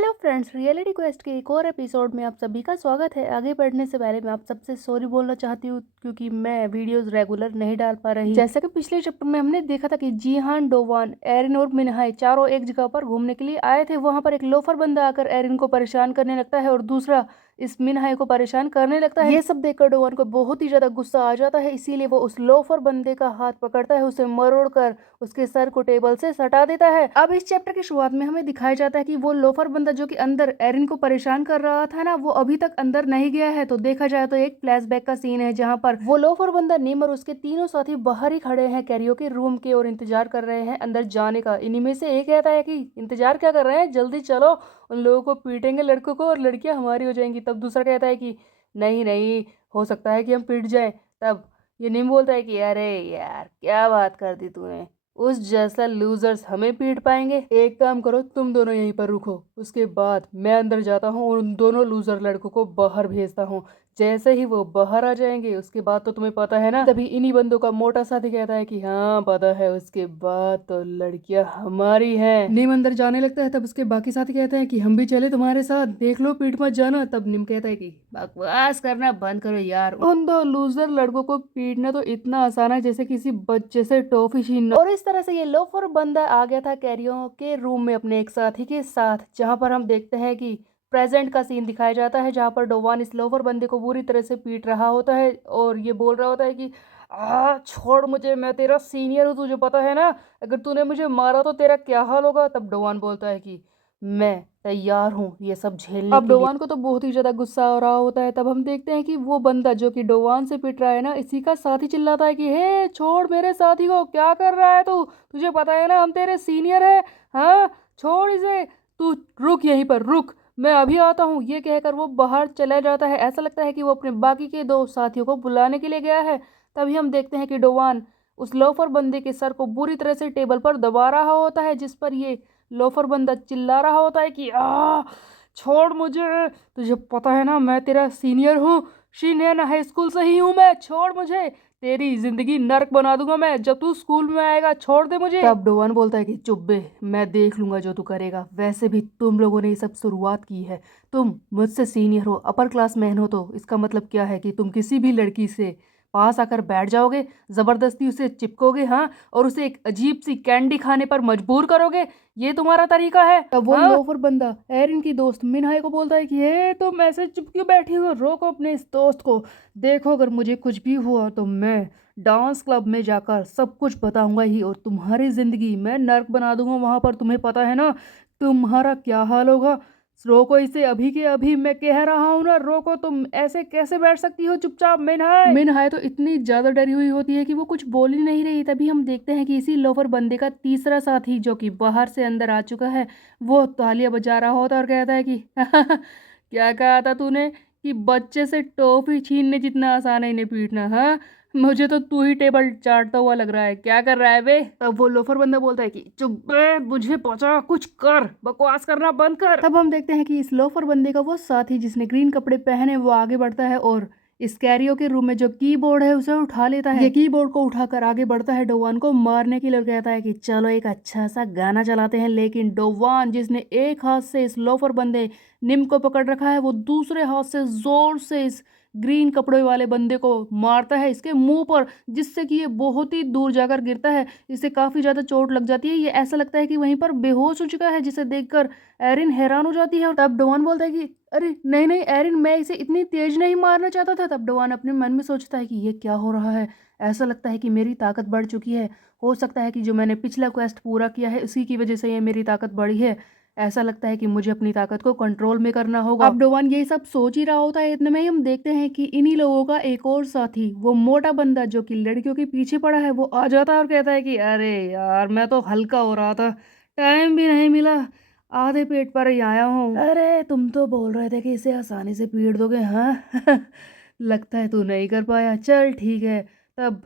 Hello friends, reality quest के एक और एपिसोड में आप सभी का स्वागत है। आगे बढ़ने से पहले मैं आप सबसे सॉरी बोलना चाहती हूँ क्योंकि मैं वीडियोस रेगुलर नहीं डाल पा रही। जैसा कि पिछले चैप्टर में हमने देखा था कि जीहान, डोवान, एरिन और मिनहाई चारों एक जगह पर घूमने के लिए आए थे। वहां पर एक लोफर बंदा आकर एरिन को परेशान करने लगता है और दूसरा इस मिनहाई को परेशान करने लगता है। ये सब देखकर डोवान को बहुत ही ज्यादा गुस्सा आ जाता है, इसीलिए वो उस लोफर बंदे का हाथ पकड़ता है, उसे मरोड़ कर उसके सर को टेबल से सटा देता है। अब इस चैप्टर की शुरुआत में हमें दिखाया जाता है कि वो लोफर बंदा जो कि अंदर एरिन को परेशान कर रहा था ना, वो अभी तक अंदर नहीं गया है। तो देखा जाए तो एक फ्लैशबैक का सीन है जहां पर वो लोफर बंदा निम और उसके तीनों साथी बाहर ही खड़े हैं कैरियो के रूम के और इंतजार कर रहे हैं अंदर जाने का। इन्हीं में से एक कहता है कि इंतजार क्या कर रहे हैं, जल्दी चलो, उन लोगों को पीटेंगे लड़कों को और लड़कियां हमारी हो जाएंगी। तब दूसरा कहता है कि नहीं नहीं, हो सकता है कि हम पीट जाएं। तब ये निम बोलता है कि अरे यार क्या बात कर दी तूने, उस जैसा लूजर्स हमें पीट पाएंगे। एक काम करो, तुम दोनों यहीं पर रुको, उसके बाद मैं अंदर जाता हूँ और उन दोनों लूजर लड़कों को बाहर भेजता हूँ। जैसे ही वो बाहर आ जाएंगे उसके बाद तो तुम्हें पता है ना। तभी इन्हीं बंदों का मोटा साथी कहता है कि हाँ पता है, उसके बाद तो लड़कियां हमारी हैं। निम अंदर जाने लगता है। तब उसके बाकी साथी कहते हैं कि हम भी चले तुम्हारे साथ, देख लो पीठ मत जाना। तब निम कहता है कि बकवास करना बंद करो यार, उन दो लूजर लड़कों को पीटना तो इतना आसान है जैसे किसी बच्चे से टॉफी छीनना। और इस तरह से ये लोफर बंदा आ गया था कैरियो के रूम में अपने एक साथी के साथ, जहां पर हम देखते हैं कि प्रेजेंट का सीन दिखाया जाता है जहां पर डोवान इस लोफर बंदे को बुरी तरह से पीट रहा होता है और ये बोल रहा होता है कि छोड़ मुझे, मैं तेरा सीनियर हूँ, तुझे पता है ना, अगर तूने मुझे मारा तो तेरा क्या हाल होगा। तब डोवान बोलता है कि मैं तैयार हूँ ये सब झेलने अब के लिए। डोवान को तो बहुत ही ज्यादा गुस्सा हो रहा होता है। तब हम देखते हैं कि वो बंदा जो कि डोवान से पिट रहा है ना, इसी का साथी चिल्लाता है कि हे छोड़ मेरे साथी को, क्या कर रहा है तू, तुझे पता है ना हम तेरे सीनियर है। हाँ छोड़ इसे, तू रुक यहीं पर रुक, मैं अभी आता हूँ। ये कहकर वो बाहर चला जाता है। ऐसा लगता है कि वो अपने बाकी के दो साथियों को बुलाने के लिए गया है। तभी हम देखते हैं कि डोवान उस लोफर बंदे के सर को बुरी तरह से टेबल पर दबा रहा होता है, जिस पर ये लोफर बंदा चिल्ला रहा होता है कि छोड़ मुझे, तुझे पता है ना मैं तेरा सीनियर हूँ, सीनियर हाई स्कूल से ही हूँ मैं, छोड़ मुझे, तेरी जिंदगी नर्क बना दूंगा मैं जब तू स्कूल में आएगा, छोड़ दे मुझे। तब डोवान बोलता है कि चुप बे, मैं देख लूंगा जो तू करेगा, वैसे भी तुम लोगों ने ये सब शुरुआत की है, तुम मुझसे सीनियर हो, अपर क्लास मैन हो, तो इसका मतलब क्या है कि तुम किसी भी लड़की से पास आकर बैठ जाओगे, जबरदस्ती उसे चिपकोगे, हाँ, और उसे एक अजीब सी कैंडी खाने पर मजबूर करोगे, ये तुम्हारा तरीका है। तब वो लोफर बंदा एरिन की दोस्त मिनहाई को बोलता है कि ये तुम ऐसे चुप क्यों बैठी हो, रोको अपने इस दोस्त को, देखो अगर मुझे कुछ भी हुआ तो मैं डांस क्लब में जाकर सब कुछ बताऊंगा ही और तुम्हारी जिंदगी मैं नर्क बना दूंगा वहां पर, तुम्हें पता है ना तुम्हारा क्या हाल होगा। रोको इसे अभी के अभी, मैं कह रहा हूँ ना, रोको, तुम ऐसे कैसे बैठ सकती हो चुपचाप। मिनहाय मिनहाय तो इतनी ज्यादा डरी हुई होती है कि वो कुछ बोल ही नहीं रही। तभी हम देखते हैं कि इसी लोफर बंदे का तीसरा साथी जो कि बाहर से अंदर आ चुका है, वो तालियां बजा रहा होता है और कहता है कि क्या कहा था तूने कि बच्चे से टॉफी छीनने जितना आसान है इन्हें पीटना, हाँ, मुझे तो तू ही टेबल चाटता हुआ लग रहा है, क्या कर रहा है बे। तब वो लोफर बंदा बोलता है कि चुप बे, मुझे पचा, कुछ कर, बकवास करना बंद कर। तब हम देखते हैं कि इस लोफर बंदे का वो साथी जिसने ग्रीन कपड़े पहने वो आगे बढ़ता है और इस कैरियो के रूम में जो कीबोर्ड है उसे उठा लेता है। ये कीबोर्ड को उठाकर आगे बढ़ता है डोवान को मारने के लिए, कहता है कि चलो एक अच्छा सा गाना चलाते हैं। लेकिन डोवान जिसने एक हाथ से इस लोफर बंदे निम को पकड़ रखा है, वो दूसरे हाथ से जोर से इस ग्रीन कपड़े वाले बंदे को मारता है इसके मुंह पर, जिससे कि ये बहुत ही दूर जाकर गिरता है, इसे काफी ज्यादा चोट लग जाती है। ये ऐसा लगता है कि वहीं पर बेहोश हो चुका है, जिसे देखकर एरिन हैरान हो जाती है। और तब डोवान बोलता है कि अरे नहीं नहीं एरिन, मैं इसे इतनी तेज नहीं मारना चाहता था। तब डोवान अपने मन में सोचता है कि ये क्या हो रहा है, ऐसा लगता है कि मेरी ताकत बढ़ चुकी है, हो सकता है कि जो मैंने पिछला क्वेस्ट पूरा किया है उसी की वजह से ये मेरी ताकत बढ़ी है, ऐसा लगता है कि मुझे अपनी ताकत को कंट्रोल में करना होगा। अब डोवान ये सब सोच ही रहा होता है, इतने में ही हम देखते हैं कि इन्हीं लोगों का एक और साथी, वो मोटा बंदा जो कि लड़कियों के पीछे पड़ा है, वो आ जाता है और कहता है कि अरे यार मैं तो हल्का हो रहा था, टाइम भी नहीं मिला, आधे पेट पर ही आया हूँ। अरे तुम तो बोल रहे थे कि इसे आसानी से पीट दोगे, हाँ लगता है तू नहीं कर पाया, चल ठीक है, तब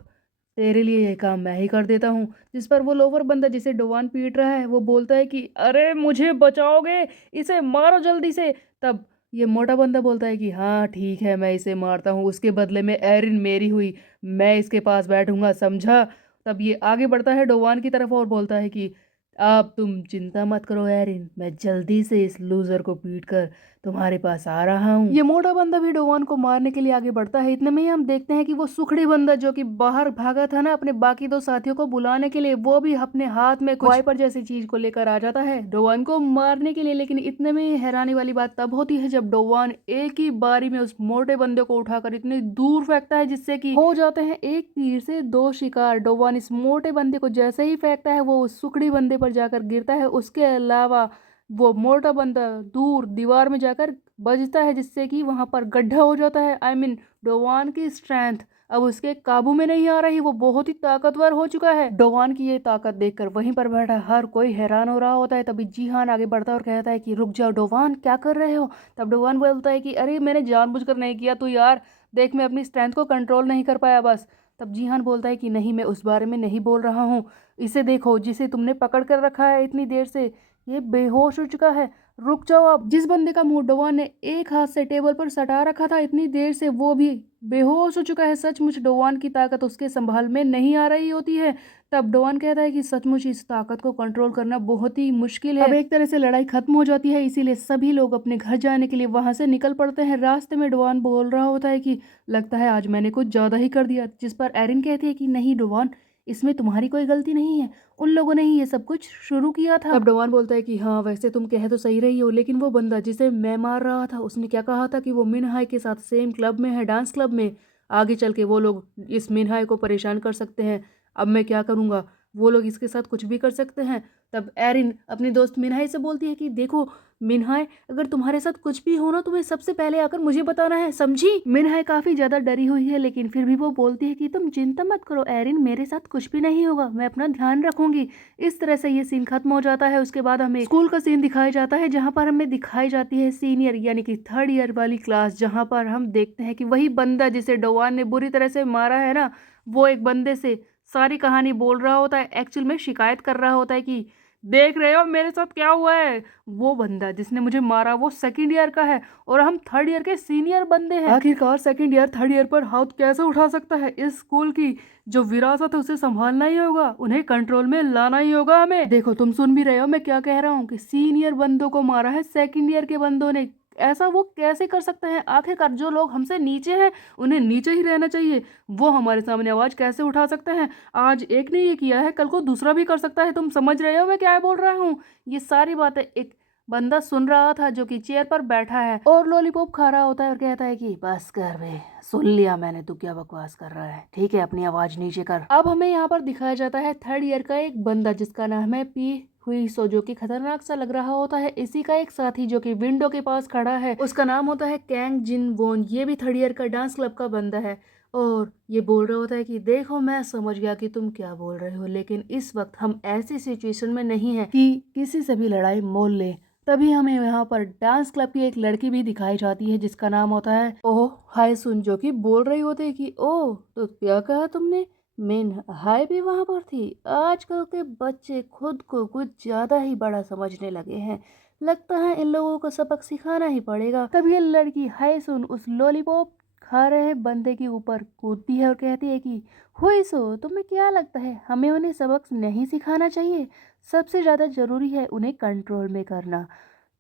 तेरे लिए ये काम मैं ही कर देता हूँ। जिस पर वो लोफर बंदा जिसे डोवान पीट रहा है वो बोलता है कि अरे मुझे बचाओगे, इसे मारो जल्दी से। तब ये मोटा बंदा बोलता है कि हाँ ठीक है मैं इसे मारता हूँ, उसके बदले में एरिन मेरी हुई, मैं इसके पास बैठूंगा, समझा। तब ये आगे बढ़ता है डोवान की तरफ और बोलता है कि अब तुम चिंता मत करो एरिन, मैं जल्दी से इस लूजर को पीट कर तुम्हारे पास आ रहा हूँ। ये मोटा बंदा भी डोवान को मारने के लिए आगे बढ़ता है। इतने में ही हम देखते हैं कि वो सुखड़ी बंदा जो कि बाहर भागा था ना अपने बाकी दो साथियों को बुलाने के लिए, वो भी अपने हाथ में कुछ वाइपर जैसी चीज को लेकर आ जाता है डोवान को मारने के लिए। लेकिन इतने में ही हैरानी वाली बात तब होती है जब डोवान एक ही बारी में उस मोटे बंदे को उठाकर इतनी दूर फेंकता है जिससे कि हो जाते हैं एक तीर से दो शिकार। डोवान इस मोटे बंदे को जैसे ही फेंकता है वो उस सुखड़ी बंदे पर जाकर गिरता है। उसके अलावा वो मोटा बंदा दूर दीवार में जाकर बजता है जिससे कि वहां पर गड्ढा हो जाता है। डोवान की स्ट्रेंथ अब उसके काबू में नहीं आ रही, वो बहुत ही ताकतवर हो चुका है। डोवान की ये ताकत देखकर वहीं पर बैठा हर कोई हैरान हो रहा होता है। तभी जीहान आगे बढ़ता है और कहता है कि रुक जाओ डोवान, क्या कर रहे हो। तब डोवान बोलता है कि अरे मैंने जानबूझकर नहीं किया, तो यार देख मैं अपनी स्ट्रेंथ को कंट्रोल नहीं कर पाया बस। तब जीहान बोलता है कि नहीं, मैं उस बारे में नहीं बोल रहा हूँ, इसे देखो जिसे तुमने पकड़ कर रखा है इतनी देर से, ये बेहोश हो चुका है। रुक जाओ अब। जिस बंदे का मुंह डोवान ने एक हाथ से टेबल पर सटा रखा था इतनी देर से, वो भी बेहोश हो चुका है। सचमुच डोवान की ताकत उसके संभाल में नहीं आ रही होती है। तब डोवान कहता है कि सचमुच इस ताकत को कंट्रोल करना बहुत ही मुश्किल है। अब एक तरह से लड़ाई खत्म हो जाती है, इसीलिए सभी लोग अपने घर जाने के लिए वहां से निकल पड़ते हैं। रास्ते में डोवान बोल रहा होता है कि लगता है आज मैंने कुछ ज्यादा ही कर दिया, जिस पर एरिन कहती है कि नहीं डोवान, इसमें तुम्हारी कोई गलती नहीं है, उन लोगों ने ही ये सब कुछ शुरू किया था। तब डोवान बोलता है कि हाँ वैसे तुम कह तो सही रही हो, लेकिन वो बंदा जिसे मैं मार रहा था उसने क्या कहा था कि वो मिनहाई के साथ सेम क्लब में है, डांस क्लब में। आगे चल के वो लोग इस मिनहाई को परेशान कर सकते हैं। अब मैं क्या करूँगा, वो लोग इसके साथ कुछ भी कर सकते हैं। तब एरिन अपनी दोस्त मिनहाई से बोलती है कि देखो मिनहाई, अगर तुम्हारे साथ कुछ भी हो ना तुम्हें सबसे पहले आकर मुझे बताना है, समझी। मिनहाई काफी ज्यादा डरी हुई है लेकिन फिर भी वो बोलती है कि तुम चिंता मत करो एरिन, मेरे साथ कुछ भी नहीं होगा, मैं अपना ध्यान रखूंगी। इस तरह से ये सीन खत्म हो जाता है। उसके बाद हमें स्कूल का सीन दिखाया जाता है जहाँ पर हमें दिखाई जाती है सीनियर यानी कि थर्ड ईयर वाली क्लास, जहाँ पर हम देखते हैं कि वही बंदा जिसे डोवान ने बुरी तरह से मारा है ना, वो एक बंदे से सारी कहानी बोल रहा होता है, एक्चुअल में शिकायत कर रहा होता है कि देख रहे हो मेरे साथ क्या हुआ है। वो बंदा जिसने मुझे मारा वो सेकंड ईयर का है और हम थर्ड ईयर के सीनियर बंदे हैं। आखिरकार सेकंड ईयर थर्ड ईयर पर हाथ कैसे उठा सकता है। इस स्कूल की जो विरासत है उसे संभालना ही होगा, उन्हें कंट्रोल में लाना ही होगा हमें। देखो तुम सुन भी रहे हो मैं क्या कह रहा हूँ कि सीनियर बंदों को मारा है सेकंड ईयर के बंदों ने। ऐसा वो कैसे कर सकते हैं। आखिरकार जो लोग हमसे नीचे हैं उन्हें नीचे ही रहना चाहिए, वो हमारे सामने आवाज कैसे उठा सकते हैं। आज एक ने ये किया है कल को दूसरा भी कर सकता है। तुम समझ रहे हो मैं क्या बोल रहा हूँ। ये सारी बातें एक बंदा सुन रहा था जो कि चेयर पर बैठा है और लॉलीपॉप खा रहा होता है और कहता है कि बस कर बे, सुन लिया मैंने, तू क्या बकवास कर रहा है, ठीक है अपनी आवाज नीचे कर। अब हमें यहाँ पर दिखाया जाता है थर्ड ईयर का एक बंदा जिसका नाम है पी हुई सो, जो कि खतरनाक सा लग रहा होता है। इसी का एक साथी जो कि विंडो के पास खड़ा है उसका नाम होता है कैंग जिन वोन, ये भी थर्ड ईयर का डांस क्लब का बंदा है और ये बोल रहा होता है कि देखो मैं समझ गया कि तुम क्या बोल रहे हो, लेकिन इस वक्त हम ऐसी सिचुएशन में नहीं है कि किसी से भी लड़ाई मोल ले। तभी हमें यहाँ पर डांस क्लब की एक लड़की भी दिखाई जाती है जिसका नाम होता है ओह हाय सुन, जो कि बोल रही होती है कि ओह तो क्या कहा तुमने, मेन हाय भी वहां पर थी। आजकल के बच्चे खुद को कुछ ज्यादा ही बड़ा समझने लगे हैं, लगता है इन लोगों को सबक सिखाना ही पड़ेगा। तब ये लड़की हाय सुन उस लॉलीपॉप खा रहे बंदे के ऊपर कूदती है और कहती है कि हुई सो, तुम्हें क्या लगता है हमें उन्हें सबक नहीं सिखाना चाहिए, सबसे ज़्यादा ज़रूरी है उन्हें कंट्रोल में करना।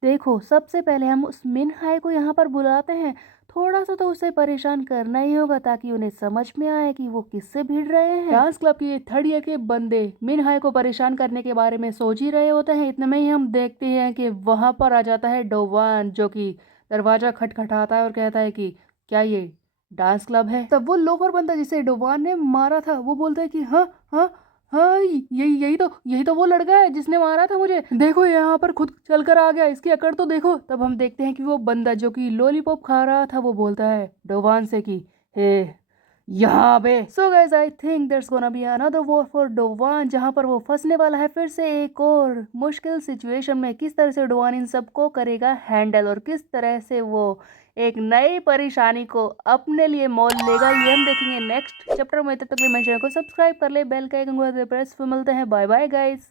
देखो सबसे पहले हम उस मिन हाई को यहाँ पर बुलाते हैं, थोड़ा सा तो उसे परेशान करना ही होगा ताकि उन्हें समझ में आए कि वो किससे भिड़ रहे हैं। डांस क्लब के थर्ड ईयर के बंदे मिन हाई को परेशान करने के बारे में सोच ही रहे होते हैं। इतने में ही हम देखते हैं कि वहां पर आ जाता है डोवान जो कि दरवाजा खटखटाता है और कहता है कि क्या ये डांस क्लब है। तब वो लोफर बंदा जिसे डोवान ने मारा था वो बोलता है कि हाँ हाँ हाँ, यही तो वो लड़का है जिसने मारा था मुझे, देखो यहाँ पर खुद चल कर आ गया, इसकी अकड़ तो देखो। तब हम देखते हैं कि वो बंदा जो कि लॉलीपॉप खा रहा था वो बोलता है डोवान से कि हे यहाँ पे। So guys I think that's gonna be another war for डोवान, जहाँ पर वो फंसने वाला है फिर से एक और मुश्किल सिचुएशन में। किस तरह से डोवान इन सबको करेगा हैंडल और किस तरह से वो एक नई परेशानी को अपने लिए मोल लेगा, ये हम देखेंगे नेक्स्ट चैप्टर में। तब तक के लिए मेरे चैनल को सब्सक्राइब कर ले, बेल का आइकन को प्रेस पे। मिलते हैं, बाय बाय गाइस।